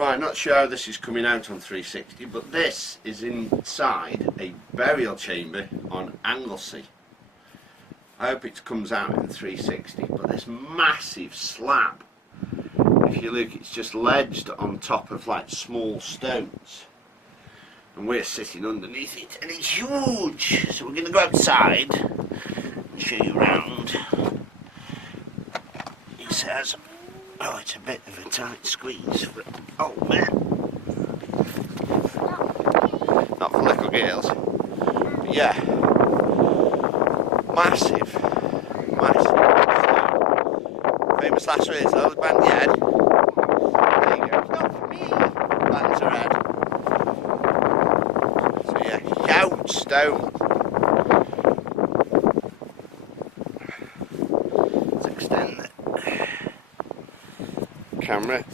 Right, not sure how this is coming out on 360, but this is inside a burial chamber on Anglesey. I hope it comes out in 360, but this massive slab, if you look, it's just ledged on top of like small stones. And we're sitting underneath it, and it's huge! So we're going to go outside and show you around. It says, oh, it's a bit of a tight squeeze. Oh man! Not for little girls. But yeah. Massive. Famous last words though, band your head. There you go. It's not for me. Bands her head. So yeah, huge stone. Let's extend the camera.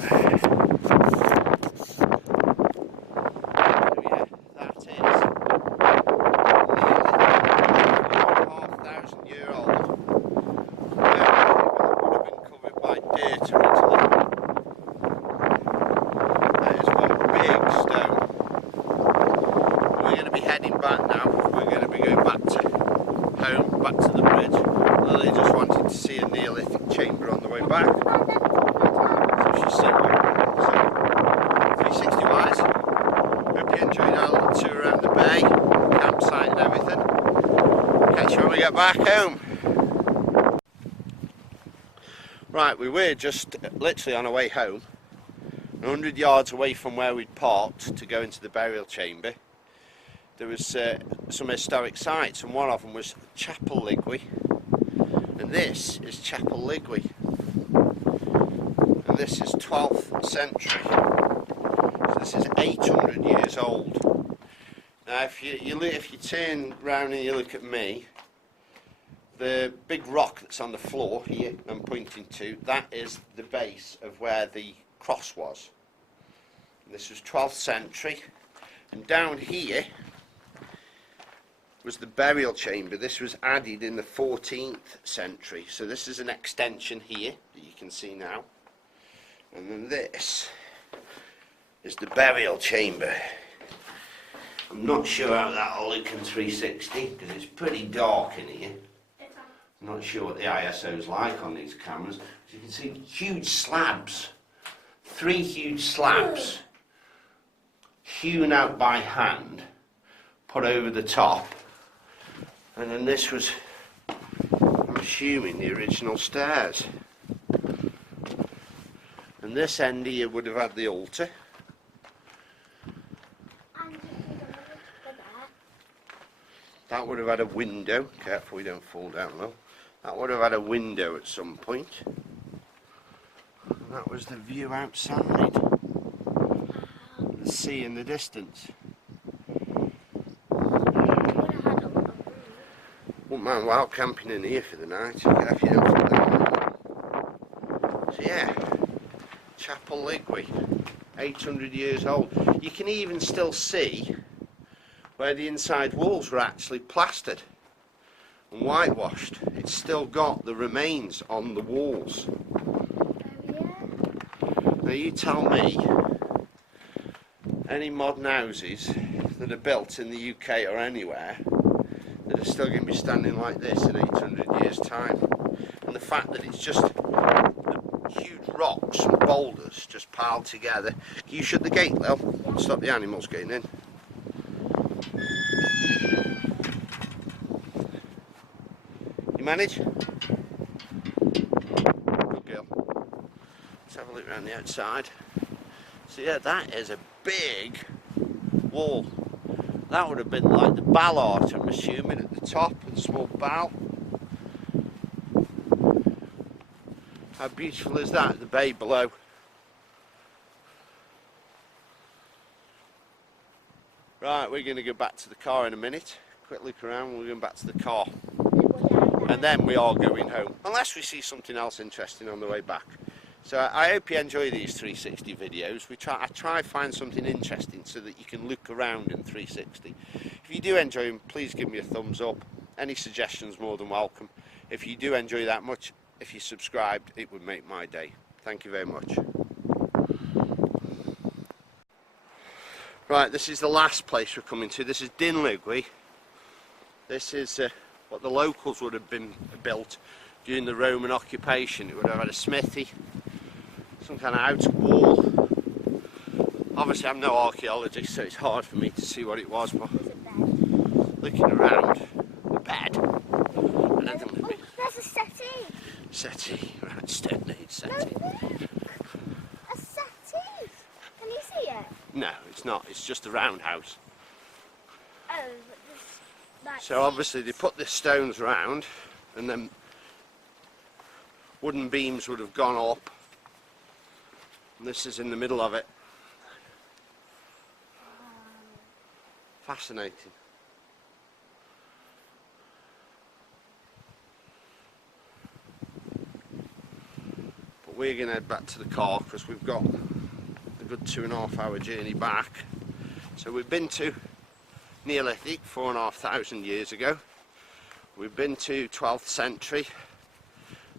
Back to the bridge. Lily just wanted to see a Neolithic chamber on the way back, so she said, so 360 wise, hope you enjoyed our little tour around the bay, campsite and everything. Catch you when we get back home. Right, we were just literally on our way home, 100 yards away from where we'd parked to go into the burial chamber. There was some historic sites, and one of them was Chapel Ligwy, and this is Chapel Ligwy, and this is 12th century, so this is 800 years old. Now if you turn round and you look at me, the big rock that's on the floor here I'm pointing to, that is the base of where the cross was. And this was 12th century, and down here was the burial chamber. This was added in the 14th century, so this is an extension here that you can see now, and then this is the burial chamber. I'm not sure how that'll look in 360 because it's pretty dark in here. I'm not sure what the ISO is like on these cameras. As you can see, huge slabs, 3 huge slabs hewn out by hand, put over the top. And then this was, I'm assuming, the original stairs. And this end here would have had the altar. That would have had a window. Careful we don't fall down though. That would have had a window at some point. And that was the view outside. The sea in the distance. Wouldn't mind wild camping in here for the night, if you don't fall down. So yeah, Chapel Ligwy, 800 years old. You can even still see where the inside walls were actually plastered and whitewashed. It's still got the remains on the walls. Now you tell me, any modern houses that are built in the UK or anywhere that are still going to be standing like this in 800 years time, and the fact that it's just huge rocks and boulders just piled together. Can you shut the gate, Lil? Stop the animals getting in. You manage? Good girl. Let's have a look around the outside. So yeah, that is a big wall. That would have been like the ballart, I'm assuming, at the top, and small bow. How beautiful is that, the bay below? Right, we're going to go back to the car in a minute. Quick look around, we're going back to the car. And then we are going home, unless we see something else interesting on the way back. So I hope you enjoy these 360 videos. I try to find something interesting so that you can look around in 360. If you do enjoy them, please give me a thumbs up. Any suggestions, more than welcome. If you do enjoy that much, if you subscribed, it would make my day. Thank you very much. Right, this is the last place we're coming to. This is Dinlegwy. This is what the locals would have been built during the Roman occupation. It would have had a smithy, some kind of outer wall. Obviously I'm no archaeologist, so it's hard for me to see what it was, but looking around, the bed. There's a settee. Settee, right, Stone Age settee. No, look. A settee. Can you see it? No, it's not, it's just a roundhouse. Oh, but there's like So obviously they put the stones round, and then wooden beams would have gone up, and this is in the middle of it. Fascinating. But we're going to head back to the car because we've got a good 2.5 hour journey back. So we've been to Neolithic 4,500 years ago. We've been to 12th century,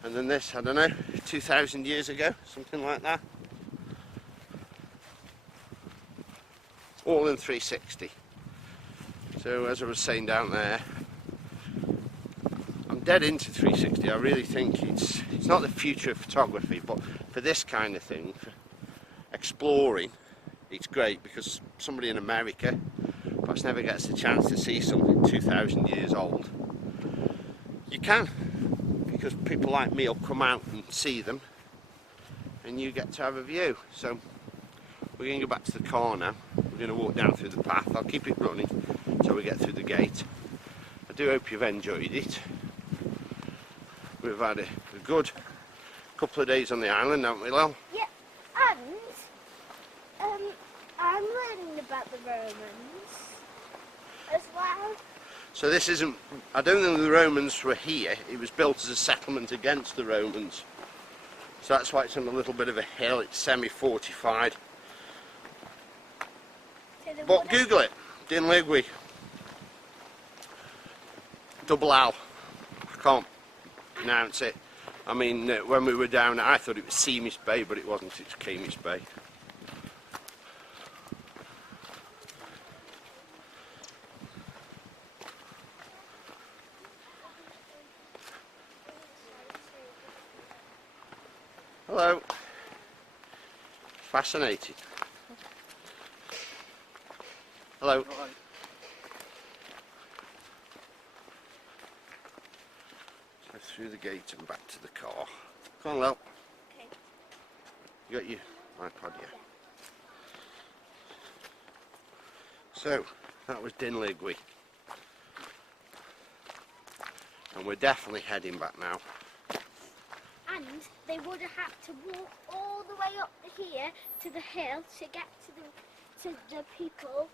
and then this, I don't know, 2,000 years ago, something like that. All in 360. So as I was saying down there, I'm dead into 360. I really think it's not the future of photography, but for this kind of thing, for exploring, it's great, because somebody in America perhaps never gets the chance to see something 2,000 years old. You can, because people like me will come out and see them, and you get to have a view. So we're going to go back to the car now. We're going to walk down through the path. I'll keep it running until we get through the gate. I do hope you've enjoyed it. We've had a good couple of days on the island, haven't we, Lil? Yeah, and I'm learning about the Romans as well. So this isn't, I don't think the Romans were here. It was built as a settlement against the Romans. So that's why it's on a little bit of a hill. It's semi-fortified. But Google it, Dinlegwy. Double L. I can't pronounce it. I mean, when we were down, I thought it was Seamus Bay, but it wasn't. It's Camus Bay. Hello. Fascinating. Hello. Right. So through the gate and back to the car. Come on, Lil. Okay. You got your iPod, yeah? So, that was Dinlegwy. And we're definitely heading back now. And they would have had to walk all the way up here to the hill to get to the people,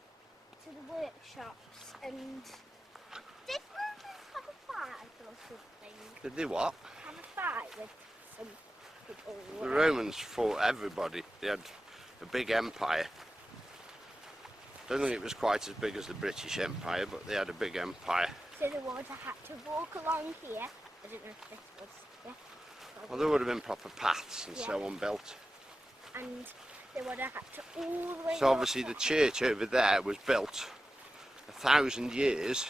to the workshops. And did Romans have a fight or something? Did they what? Have a fight with some people? The Romans fought everybody. They had a big empire. Don't think it was quite as big as the British Empire, but they had a big empire. So they would have had to walk along here. I don't know if this was... Yeah. Well, there would have been proper paths and Yeah. so on built. And they would have had to all the way So obviously up. the church over there was built 1,000 years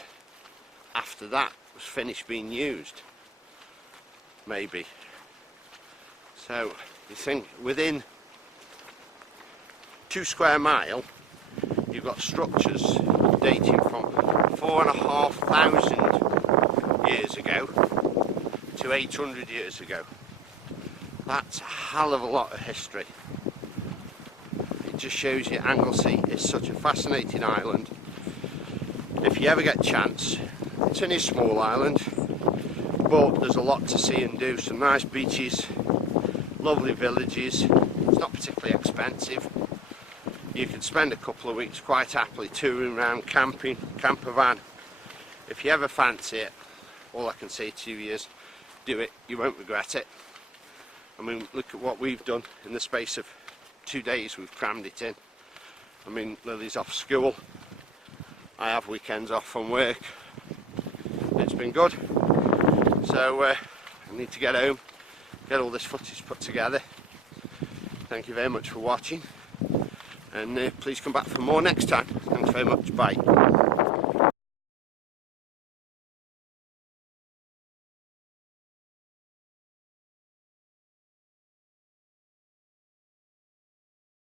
after that was finished being used. Maybe. So you think within 2 square mile you've got structures dating from 4,500 years ago to 800 years ago. That's a hell of a lot of history. It just shows you Anglesey is such a fascinating island. If you ever get a chance, it's only a small island, but there's a lot to see and do. Some nice beaches, lovely villages. It's not particularly expensive. You can spend a couple of weeks quite happily touring around, camping, camper van. If you ever fancy it, all I can say to you is do it, you won't regret it. I mean, look at what we've done in the space of 2 days. We've crammed it in. I mean, Lily's off school, I have weekends off from work. It's been good. So I need to get home, get all this footage put together. Thank you very much for watching. and please come back for more next time. Thanks very much. Bye.